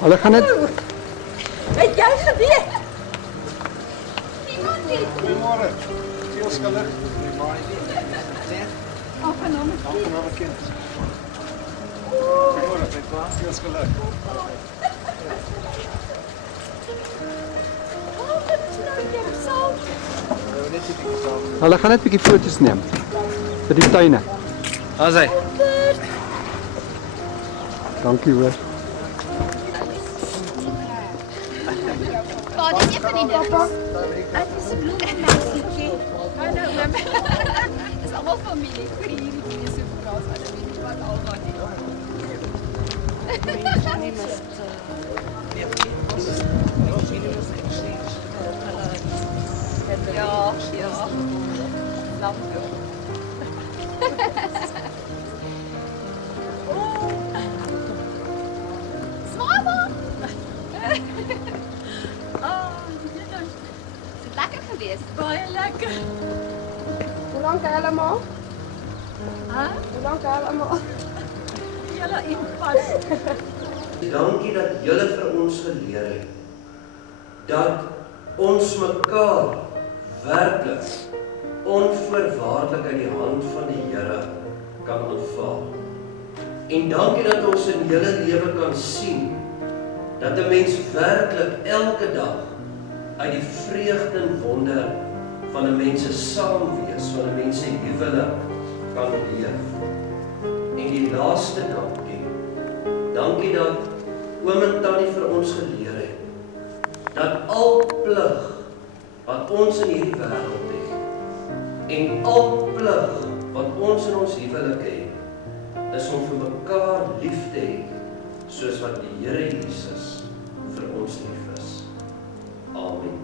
Hulle gaan net Het jy geweet? Niemand weet. Goeiemôre. Veel skiller. Aangename kind. Goeiemôre, Petra. Veel skiller. hulle gaan net 'n bietjie foto's neem vir die tuine. Daar's hy. Dankie hoor. Waar is jy van die niks? Dit is 'n bloemmeisietjie. Hallo, oom. Dis almal familie vir hierdie dinge so verras. Ek weet nie wat al gaan nie. Ja, ja. Snap jou. Swaar. Is lekker geweest? Baie lekker. Hoe lank allemaal? Hæ? Hoe lank allemaal? Julle inpas. Dankie dat julle vir ons geleer het dat ons mekaar werklik onvoorwaardelik in die hand van die Here kan aanvaar. En dankie dat ons in julle lewe kan sien dat 'n mens werklik elke dag uit die vreugde en wonder van 'n mens se saamwees, van 'n mens se huwelik kan leef. En die laaste dankie dat oom en tannie vir ons geleer het dat al plig wat ons in hierdie wêreld het en al plig wat ons in ons huwelik het, is om vir mekaar lief te hê soos wat die Here Jesus vir ons lief is. Amen.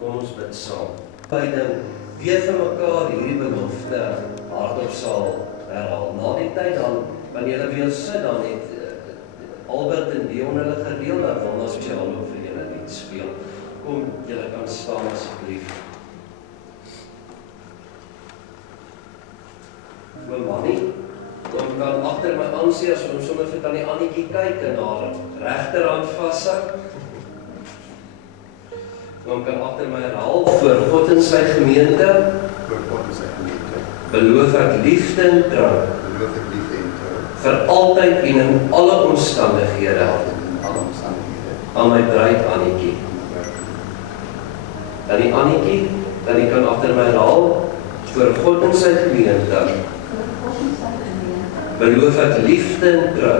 Kom ons bid saam. Beide weer vir mekaar hierdie belofte hardop sal herhaal. Na die tyd dan, wanneer hulle weer sit, dan het Albert en Dion hulle gereël dat ons spesiaal vir julle net speel. Kom, julle kan staan asseblief. Oom Annie, kom kan agter my aansien as ons sommer vir tannie Annetjie kyk en haar regterhand vashou. Kom kan agter my herhaal voor God en sy gemeente. Voor God en sy gemeente. Beloof ek liefde en trou. Beloof ek liefde en trou. Vir altyd en in alle omstandighede. Aan my bruid Annetjie. Tannie Annetjie, tannie kan agter my herhaal voor God en sy gemeente. Beloof ek liefde en trou.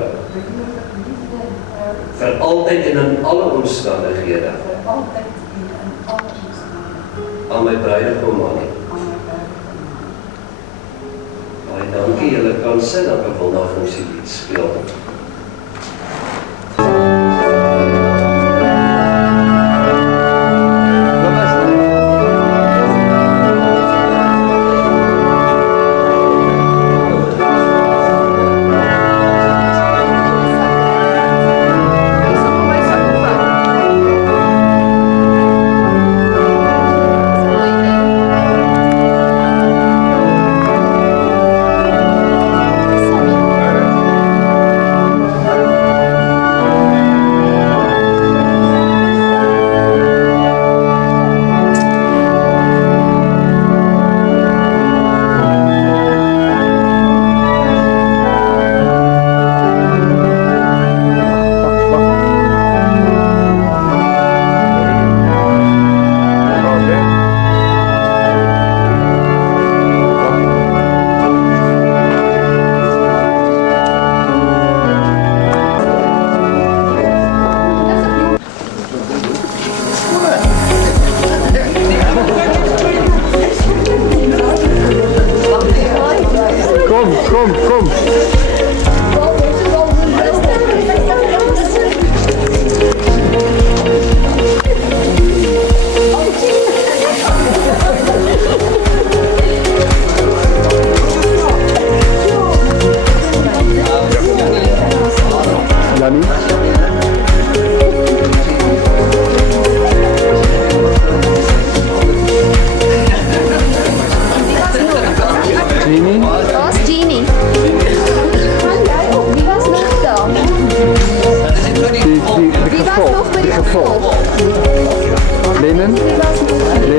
Vir altyd en in alle omstandighede. Aan my bruidegom Annie. Baie dankie, julle kan sit, dan kan wil nog ons die lied speel.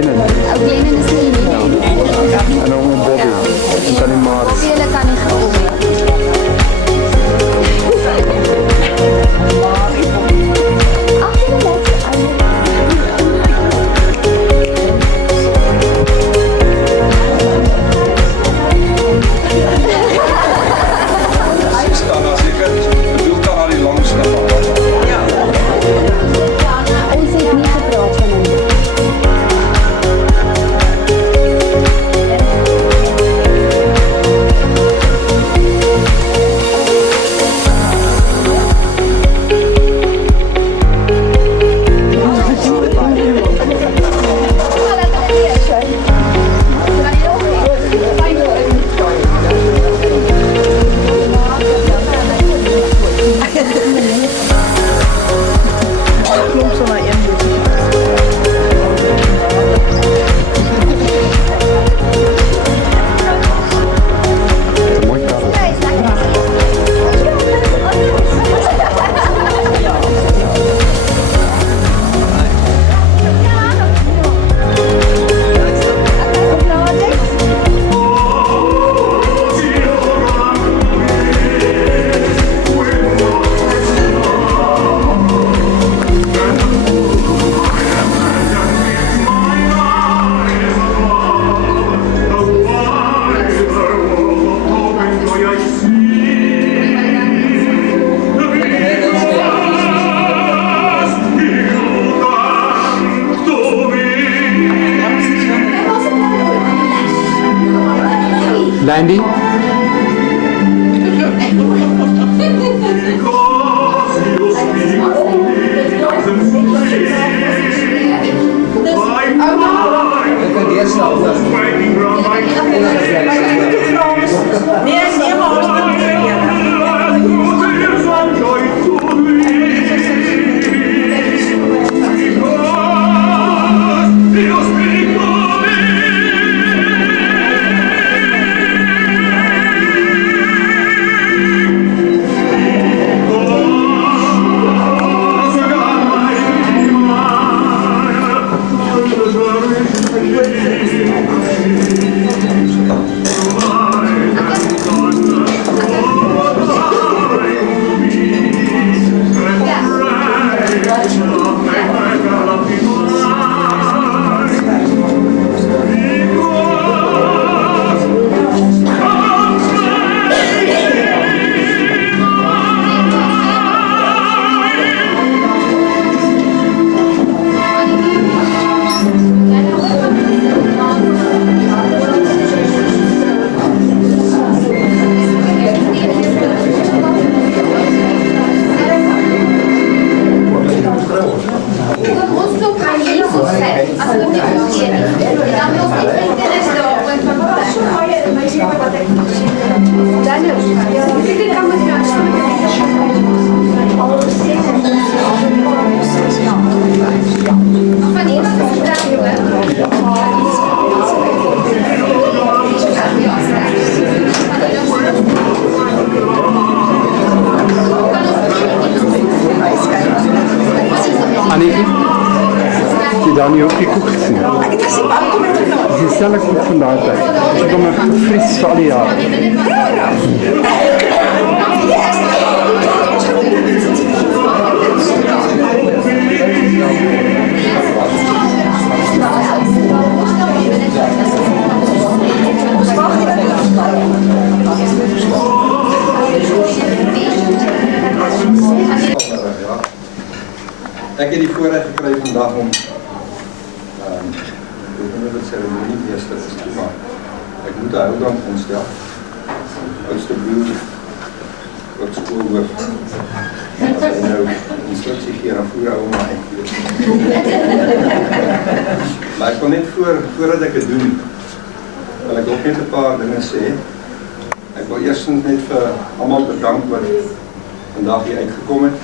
Glennon. Glennon is nie hier nie. En oom Bobby. En tannie Maris. Bobby hulle kan nie gekom nie. Ag, jy laat se Sy staan daar seker, bedoel dan aan die langste van wat. ons het nie gepraat van hom. Een mooi karre. Landy? Ek kan deesdae Annetjie? Heb je daar niet ook die koek gezien? Ik heb gezien, maar kom het nog. Het is dezelfde koek van daar tijd. Ze komen fris van alle jaren. Ek het die voorreg gekry vandag om ek weet nie wat seremoniemeester is toe, maar ek moet die Houdank instel. Oudste broer, wat skoolhoof. As hy nou instruksie gee, dan voer hou maar ek weet. Maar ek wil net voordat ek het doen, wil ek ook net 'n paar dinge sê. Ek wil eerstens net vir almal bedank wat vandag hier uitgekom het.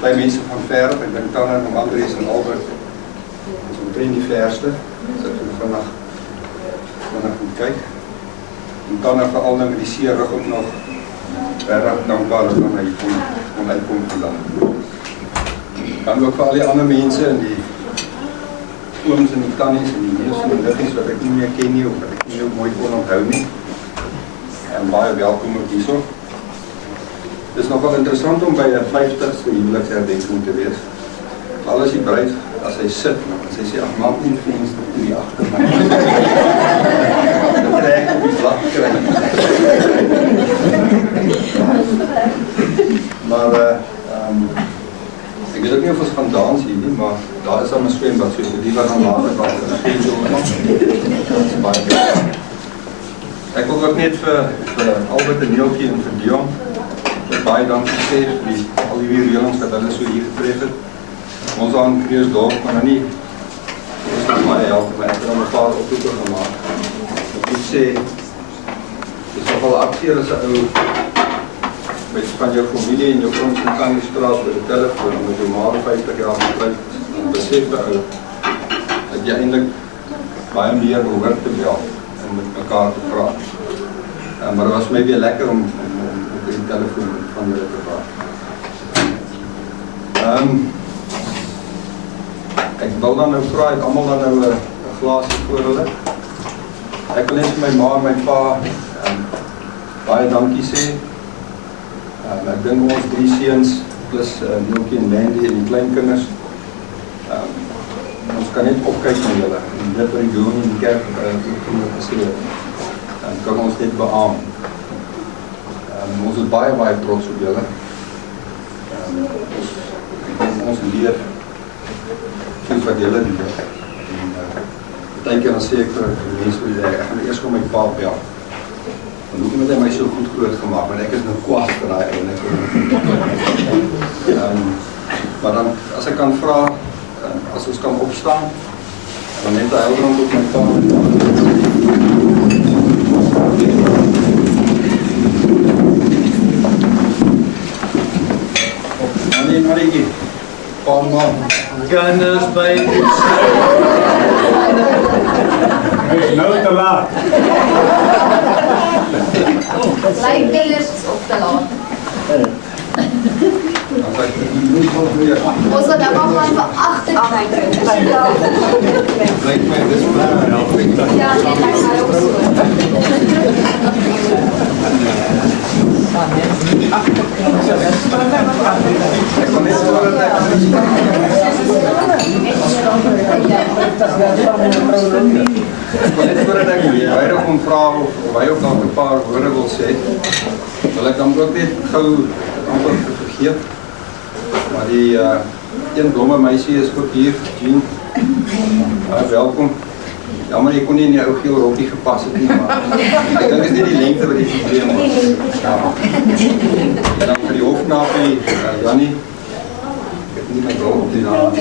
By mense van ver, ek dink Tanner en Andries en Albert is omtrent die verste, as ek vandag moet kyk. En Tanner veral nou met die seer rug ook nog regtig dankbaar dat hy kon uitkom vandag. Dan ook vir al die ander mense in ooms en die tannies en die neus en die niggies wat ek nie meer ken nie, of wat ek nie ook nooit kon onthou nie. En baie welkom ook hierso. Het is nogal interessant om by 'n 50ste huweliksherdenking te wees. Al is die bruid, as hy sit, en sy sê, ag, maak nie die venster toe die agter my. Dat trek op die vlak kry. Maar, ek weet ook nie of ons gaan dans hier nie, maar daar is dan 'n swembad, so vir die wat dan later wat geen so dat is baie belangrijk. Ek wil ook net vir Albert en Neeltjie en vir Dion baie dankie sê vir al die reëlings wat hulle so hier getref het. Ons aan Krugersdorp, maar nou nie, ons het baie help, maar ek het al 'n paar oproepe gemaak. Ek moet sê, dit is nogal akseer as 'n ou met van jou familie en jou vriends in Kanningstraat by die telefoon, met jou maar 50 jaar gebruik, en besef die ou, dat jy eintlik baie meer behoort te bel en met mekaar te praat. Maar dit was my weer lekker om op die telefoon van julle te praat. Ek wil dan nou vra, ek almal dan nou 'n glasie voor hulle. Ek wil net vir my ma en my pa baie dankie sê. Ek dink ons 3 seuns plus Neeltjie en Mandy en die kleinkinders. Ons kan net opkyk na julle en dit wat die dominee in die kerk gesê het. Kan ons net beaam. Ons is baie trots op julle. Ons leer soos wat julle doen. Partykeer dan sê ek vir mense wat ek gaan eers kom my pa bel. Want hoekom het hy my so goed groot gemaak? Want ek is nou kwaad vir daai ou. Maar dan, as ek kan vra, as ons kan opstaan, dan net 'n huilrond op my pa. Marieke, Palma, Kinders by die Het is nou te laat. Lyk kinders op te laat. Ons het dan maar gaan vir agter kyk. Lyk my, dis baie helping. Ja, dit lyk my ook so. Ek kon net voordat ek baie kom vra of hy ook nog 'n paar woorde wil sê. Wil ek dan ook net gou amper vergeet. Maar die een blomme meisie is ook hier, Jean. Welkom. Jammer, ek kon nie in die ou geel rokkie gepas het nie, maar ek dink is nie die lengte wat die probleem was. Ja. En dan vir die hofnapie, Jannie. Ek het nie my bril op die naam.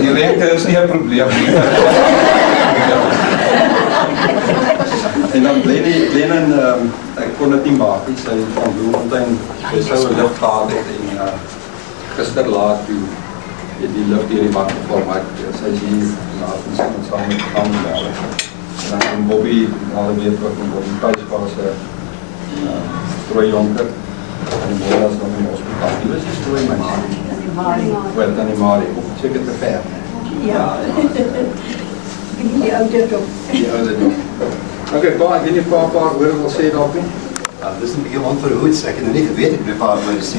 Die lengte is nie 'n probleem nie. En dan Glenn, ek kon dit nie maak nie, sy van Bloemfontein, sy sou 'n lift gehad het en gister laat toe die lucht hier in die bak geval, maar sy is hier laat en sy moet saam met die gang bel. En dan Bobby, alle weer terug en Bobby Pijs was Troy Jonker en die boel was dan in die hospitaal. Die was die Troy mens. Wel, dan die Marie, ook seker te ver. Ja. Die ouderdom. Die ouderdom. Ok, pa, ek weet nie paar woorde wil sê dalk nie. Ja, dit is 'n bietjie onverhoeds. Ek het nou nie geweet ek moet 'n paar woorde sê.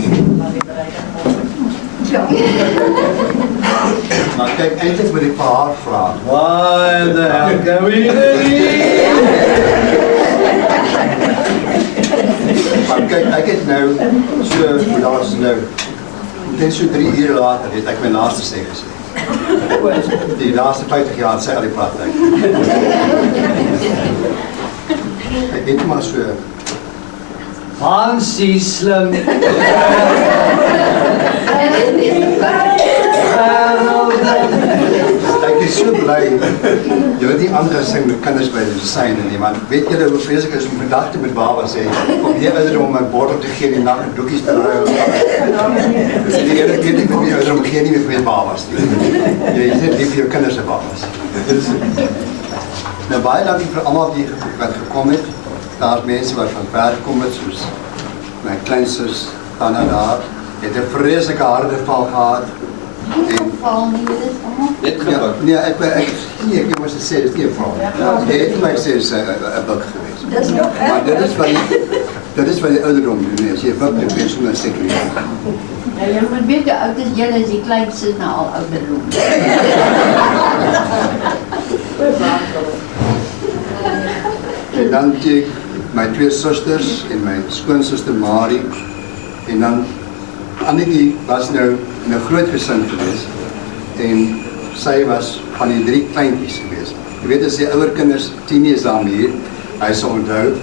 Ja. Maar kyk, eintlik moet ek vir haar vra. Why the hell can we do? Maar kyk, ek het nou so, hoe laat is nou? Net so 3 ure later het ek my laaste sê gesê. Die laaste 50 jaar sê al die praktyk. Ek weet maar so. Hansie slim. Ek is so bly. Jy weet nie ander sing met kinders by die syne nie, maar weet julle hoe vreeslik is om vandag te met babas sê, om hier ouderdom om my bord op te gee die nag en doekies te ruil. Dus die hele weet ek met die ouderdom gee nie meer vir babas nie. Jy is net lief vir jou kinders en babas. Nou baie dankie vir almal die wat gekom het. Daar's mense wat van ver gekom het, soos my kleinsus Anna daar, het 'n vreeslike harde val gehad en geval nie, dit is allemaal. Net Ja, gebuk. nee, ek moes sê, dit is nie 'n vrou. Jy het my gesê, dit is 'n buk geweest. Dat is nog Maar dit is wat die ouderdom doen, as jy 'n buk doen, so dan seker nie. Ja, jy moet weet, hoe oud is julle, is die kleinste nou al ouderdom. En dan het ek my 2 susters en my skoonsister Marie. En dan Annetjie was nou in 'n groot gesin geweest en sy was van die 3 kleintjies geweest. Jy weet as die ouer kinders 10 is daar hier, hy sal onthou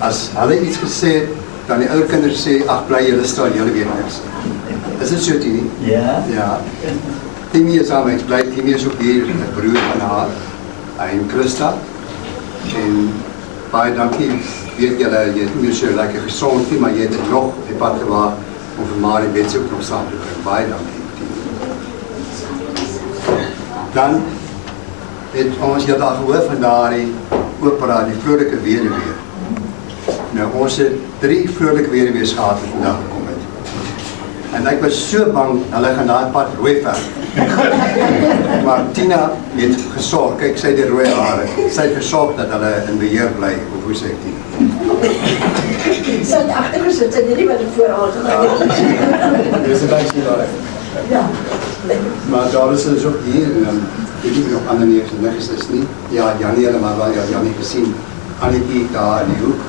as hulle iets gesê het, dan die ouer kinders sê ag bly julle stil, julle weet niks. Is dit so Tini? Ja. Ja. Tini is aan my bly, Tini is ook hier, 'n broer van haar, en Christa. En baie dankie, weet julle, jy het nie so lekker gesond nie, maar jy het dit nog op die pad gewaag om vir Marie Betsy ook nog saam te bring. Baie dankie, Tini. Dan het ons hier daar gehoor van daardie opera, die Vrolike Weduwee. Nou, ons het 3 vrolike weduwees gehad wat vandag gekom het. En ek was so bang, hulle gaan daai pad rooi verf. Maar Tina het gesorg, kyk sy het die rooi hare, sy het gesorg dat hulle in beheer bly, of hoe sê ek Tina? Sy het agtergesit, sy het nie wat ek voor haar gegaan het. Dis 'n baie daar. Ja. Maar daar is dus ook hier, en weet nie of ander neefs en niggies is nie. Ja, Janie hulle, maar wel, ja, Janie gesien, Annetjie daar in die hoek.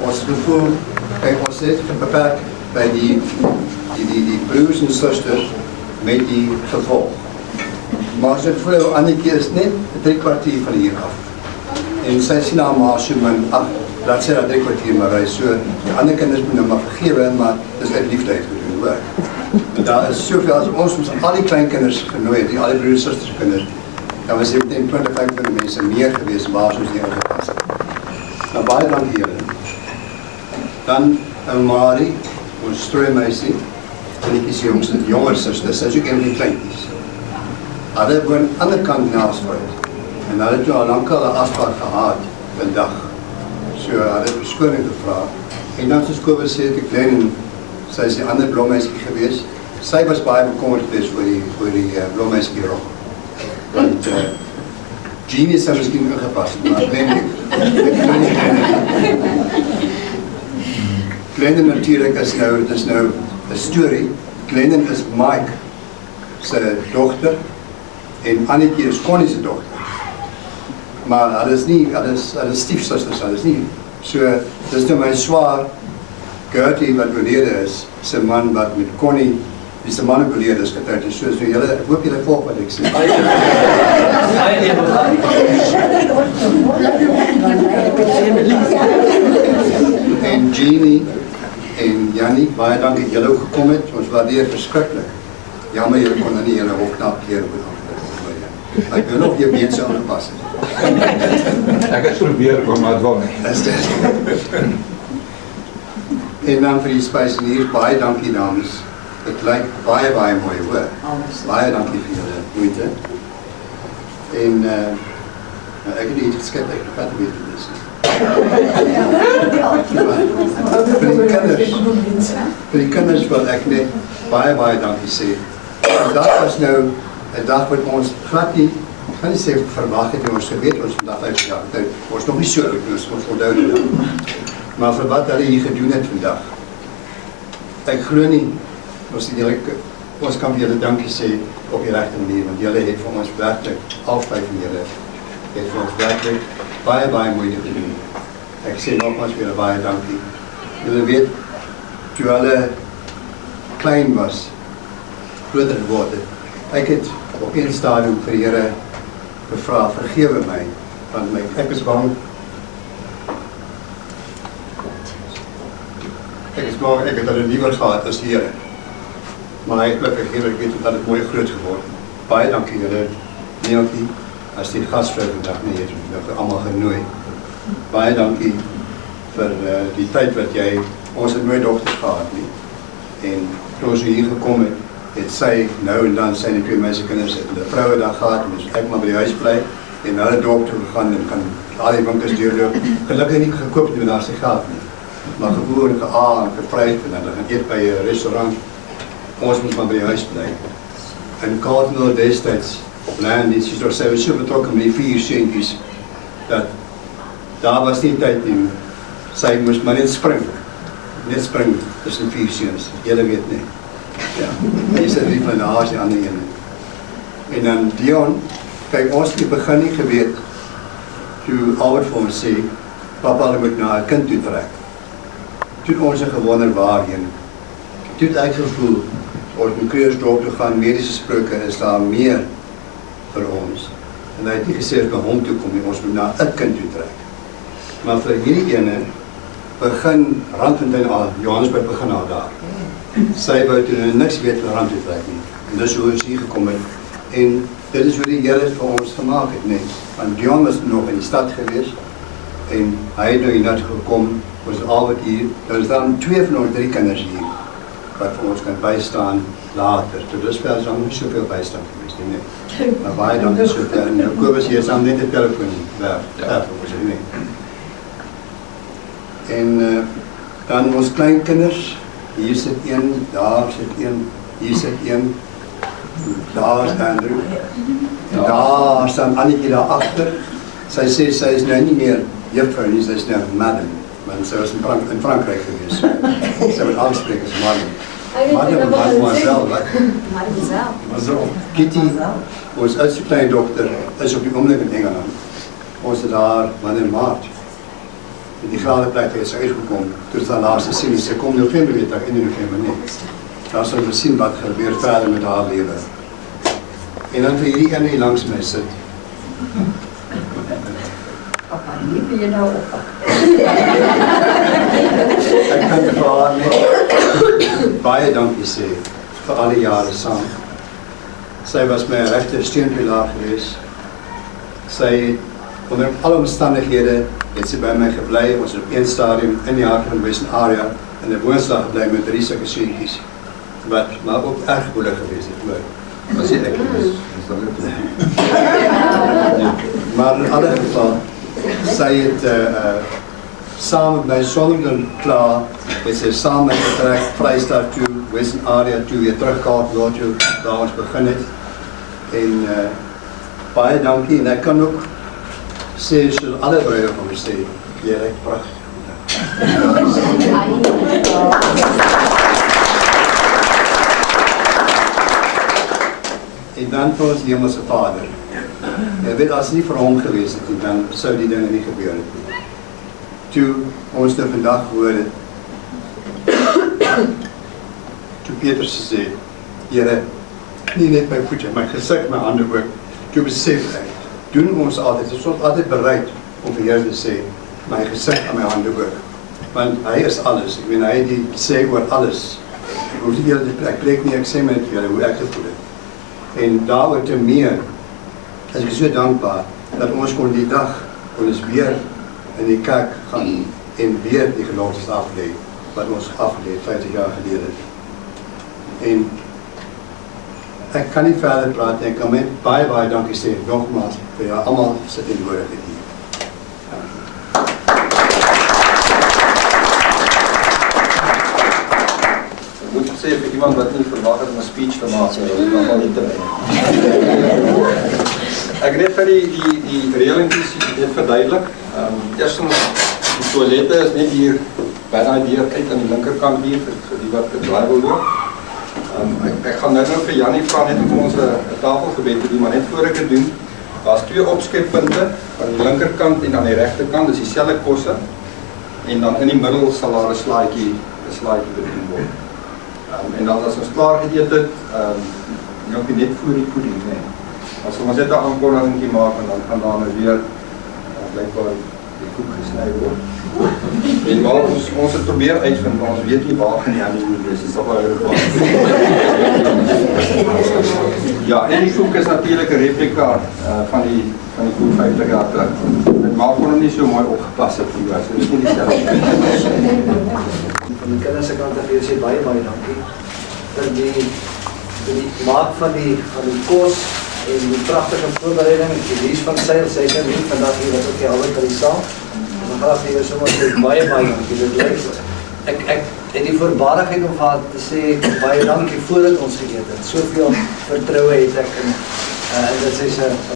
Ons gevoel, kyk, ons het beperk by die broers en susters met die gevolg. Maar as het voel, Annetjie is net 3 kwartier van hier af. En sy sien haar ma so min, ag, laat sy dat 3 kwartier maar reis, so, die ander kinders moet nou maar vergewe, maar dis uit liefde gedoen, hoor. En daar is soveel, as ons al die kleinkinders genooi het, al die broers en susters kinders, dan was dit net 20-25 mense meer geweest waar ons nie ingepas het. Nou baie dankie julle. Dan ou Marie, ons strooimeisie, Annetjie se jongste, jonger suster, sy is ook een van die kleintjies. Hulle woon aan die ander kant naast my. En hulle het toe al lankal 'n afspraak gehad vandag. So hulle het verskoning gevra. En dan soos Kobus sê, ek Glenn, sy is die ander blommeisie geweest. Sy was baie bekommerd geweest oor die blommeisie rok. Want Jeannie sou miskien ingepas het, maar Glenn nie. Glenn natuurlijk is nou 'n storie. Glenn is Mike se dogter en Annetjie is Connie se dogter. Maar hulle is stiefsusters, hulle is nie. So, dis nou my swaar Gertie wat oorlede is, sy man wat met Connie, die se man oorlede is getroud. So julle, ek hoop julle volg wat ek sê. En Jeannie en Jannie, baie dankie dat julle ook gekom het. Ons waardeer verskriklik. Jammer julle kon nie julle hofknap keer op. Ek wil nog jy mense aangepas het. Ek het probeer om maar dwang. Is dit? En dan vir die spesialier, baie dankie dames. Dit lyk baie mooi, hoor. Baie dankie vir julle moeite. En ek het nie iets geskep, ek het weet dit is. Vir die kinders wil ek net baie dankie sê. Dat was nou 'n dag wat ons glad nie, ek gaan nie sê verwag het, ons geweet ons vandag uitgedag het, ons nog nie so oud, ons onthou dit. Maar vir wat hulle hier gedoen het vandag, ek glo nie, ons kan vir julle dankie sê op die regte manier, want julle het vir ons werklik, al 5 van julle, het vir ons werklik baie moeite gedoen. Ek sê nogmaals vir julle baie dankie. Julle weet, toe hulle klein was, groter geword het, ek het op een stadium vir die Here gevra, vergewe my, want ek is bang, ek het hulle liewer gehad as die Here. Maar ek wil vergewe, ek weet dat het mooi groot geworden. Baie dankie julle, Neeltjie, as die gasvrou vandag nie het, vir almal genooi. Baie dankie vir die tyd wat jy, ons het nooit dogters gehad nie. En toe ons hier gekom het, het sy nou en dan sy en 2 meisiekinders het 'n vrouedag gehad, en dus ek maar by die huis bly en hulle dorp toe gegaan en kan al die winkels deurloop. Gelukkig nie gekoop nie, want daar is nie geld nie. Maar gewoon en geaal en gevryf en dan gaan eet by 'n restaurant. Ons moet maar by die huis bly. in Kaapstad destyds, Brandy, sy was so betrokken met die 4 seentjies, dat daar was nie tyd nie. Sy moes maar net spring tussen 4 seuns, julle weet nie. Ja, die is die van daar, die ander ene. En dan Dion, kyk, ons het begin nie geweet, toe Albert vir ons sê, papa, hulle moet na 'n kind toe trek. Toe ons gewonder waarheen. Toe het ek gevoel, ons moet Krugersdorp toe gaan, medische spreuke is daar meer vir ons. En hy het nie gesê dat hom toe kom nie, ons moet na 'n kind toe trek. Maar vir hierdie ene, begin Randfontein al, Johannesburg begin al daar. Sy wou toe niks weet van Rand toe trek nie. En dis hoe ons hier gekom het. En dit is hoe die Here het vir ons gemaak het, nee. Want Dion was nog in die stad gewees, en hy het nou hiernatoe gekom, ons Albert hier. Nou is dan 2 van ons 3 kinders hier, wat vir ons kan bystaan later. Tot dusver is daar nie soveel bystand gewees nie, nee. Maar baie dankie sover. En Kobus hier saam net die telefoon werk. Ja, nee. En dan ons kleinkinders, hier sit een, daar sit een, hier sit een, daar is Andrew, en daar staan Annetjie daar agter. Sy sê sy is nou nie meer juffrou nie, sy is nou madam, want sy was in Frankryk gewees. Sy moet aanspreek as madam. Madam, mademoiselle, wat? Mademoiselle. Kitty, ons oudste kleindokter, is op die oomblik in Engeland. Ons het daar, wanneer Maart, en die gradeplek het sy uitgekom, toe is daar laaste sien, sy kom November weet ek, in November nie. Daar sal ons sien wat gebeur verder met haar lewe. En dan vir hierdie ene hier langs my sit. Papa, nie wil jy nou op. Ek kan vir haar net baie dankie sê vir al die jare saam. Sy was my regte steunpilaar geweest. Sy, onder alle omstandighede, het sy by my gebly. Ons het op 1 stadium in die hart van Western Area in 'n woonslag gebly met 3 sulke seentjies, wat maar ook erg boelig geweest het, hoor. Was jy ek is maar in alle geval, sy het saam met my sonder klaar, het sy saam met getrek, Vrystaat toe, Western Area toe, weer terug Kaapstad toe, waar ons begin het. En baie dankie, en ek kan ook sê, soos alle bruide van my sê, jy reik prachtig. En dan vir ons Hemelse Vader. Jy weet, as nie vir hom gewees het, dan sou die dinge nie gebeur het nie. Toe ons nou vandag hoor het, toe Petrus sê, Here, nie net my voetje, my gesig, my hande ook, toe besef ek, doen ons altyd, is ons altyd bereid om vir Here te sê, my gesig en my hande ook. Want hy is alles, ek meen, hy die sê oor alles. Ek preek nie, ek sê my net vir julle hoe ek gevoel het. En daaroor te meer, is ek so dankbaar, dat ons kon die dag, kon ons weer in die kerk gaan, en weer die geloftes afleid, wat ons afleid 50 jaar gelede. En ek kan nie verder praat, en ek kan met baie dankie sê, nogmaals, vir jou allemaal sit in woordigheid hier. Ek moet sê, vir iemand wat nie verwag het om 'n speech te maak, dat is nogal nie te weinig. Ek net vir die reëlingkies net verduidelik. Eerstens, die toilette is net hier, by daai deur kyk aan die linkerkant hier, vir die wat draai wil loop. Ek gaan nou vir Jannie vra net om ons 'n tafelgebed te doen, maar net voor ek dit doen, daar's 2 opskeppunte aan die linkerkant en aan die regterkant, dis dieselfde kosse, en dan in die middel sal daar 'n slaaitjie bedien word. En dan as ons klaar geëet het, nou net voor die pudding, nee. As ons net 'n aankondiging maak en dan gaan daar nou weer blykbaar die koek gesny word. En waar ons het probeer uitvind, maar ons weet nie waar gaan die ander moet wees, dis al baie ervaar. Ja, en die koek is natuurlijk 'n replika van die koek 50 jaar terug. Dit maak hom nie so mooi opgepas het nie, so dis nie dieselfde. Van die kinders se kant af sê baie dankie vir die maak van die kos en die pragtige voorbereiding. Die lees van Seil, sy kan nie vandag hier wat ook die albei kan die saal. En dan graag hier sommer sê baie dankie. Dit lyk ek het die voorbaardigheid om vir haar te sê baie dankie voordat ons geëet het. Soveel vertroue het ek in dit sy 'n